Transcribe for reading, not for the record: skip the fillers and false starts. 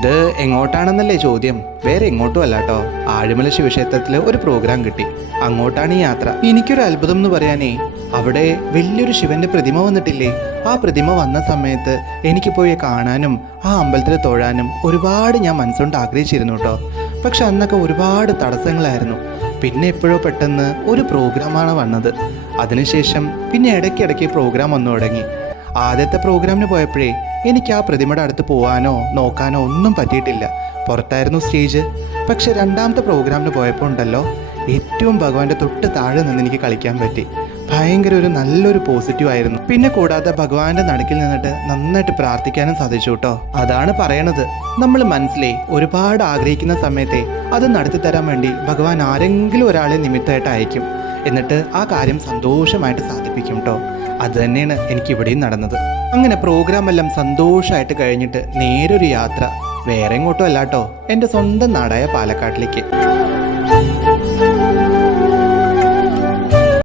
ഇത് എങ്ങോട്ടാണെന്നല്ലേ ചോദ്യം? വേറെ എങ്ങോട്ടും അല്ലാട്ടോ, ആഴിമല ശിവക്ഷേത്രത്തില് ഒരു പ്രോഗ്രാം കിട്ടി, അങ്ങോട്ടാണ് ഈ യാത്ര. എനിക്കൊരു അത്ഭുതം എന്ന് പറയാനേ, അവിടെ വലിയൊരു ശിവന്റെ പ്രതിമ വന്നിട്ടില്ലേ? ആ പ്രതിമ വന്ന സമയത്ത് എനിക്ക് പോയി കാണാനും ആ അമ്പലത്തിൽ തൊഴാനും ഒരുപാട് ഞാൻ മനസ്സുകൊണ്ട് ആഗ്രഹിച്ചിരുന്നു കേട്ടോ. പക്ഷെ അന്നൊക്കെ ഒരുപാട് തടസ്സങ്ങളായിരുന്നു. പിന്നെ എപ്പോഴോ പെട്ടെന്ന് ഒരു പ്രോഗ്രാമാണ് വന്നത്. അതിനുശേഷം പിന്നെ ഇടയ്ക്കിടയ്ക്ക് പ്രോഗ്രാം വന്നു തുടങ്ങി. ആദ്യത്തെ പ്രോഗ്രാമിന് പോയപ്പോഴേ എനിക്ക് ആ പ്രതിമയുടെ അടുത്ത് പോകാനോ നോക്കാനോ ഒന്നും പറ്റിയിട്ടില്ല, പുറത്തായിരുന്നു സ്റ്റേജ്. പക്ഷെ രണ്ടാമത്തെ പ്രോഗ്രാമിന് പോയപ്പോൾ ഉണ്ടല്ലോ, ഏറ്റവും ഭഗവാന്റെ തൊട്ട് താഴെ നിന്ന് എനിക്ക് കളിക്കാൻ പറ്റി. ഭയങ്കര ഒരു നല്ലൊരു പോസിറ്റീവ് ആയിരുന്നു. പിന്നെ കൂടാതെ ഭഗവാന്റെ നടുക്കിൽ നിന്നിട്ട് നന്നായിട്ട് പ്രാർത്ഥിക്കാനും സാധിച്ചു കേട്ടോ. അതാണ് പറയണത്, നമ്മൾ മനസ്സിലെ ഒരുപാട് ആഗ്രഹിക്കുന്ന സമയത്തെ അത് നടത്തി തരാൻ വേണ്ടി ഭഗവാൻ ആരെങ്കിലും ഒരാളെ നിമിത്തമായിട്ട് അയക്കും. എന്നിട്ട് ആ കാര്യം സന്തോഷമായിട്ട് സാധിപ്പിക്കും കേട്ടോ. അത് തന്നെയാണ് എനിക്ക് ഇവിടെയും നടന്നത്. അങ്ങനെ പ്രോഗ്രാം എല്ലാം സന്തോഷമായിട്ട് കഴിഞ്ഞിട്ട് നേരൊരു യാത്ര വേറെ എങ്ങോട്ടും അല്ലാട്ടോ, എൻ്റെ സ്വന്തം നാടായ പാലക്കാട്ടിലേക്ക്.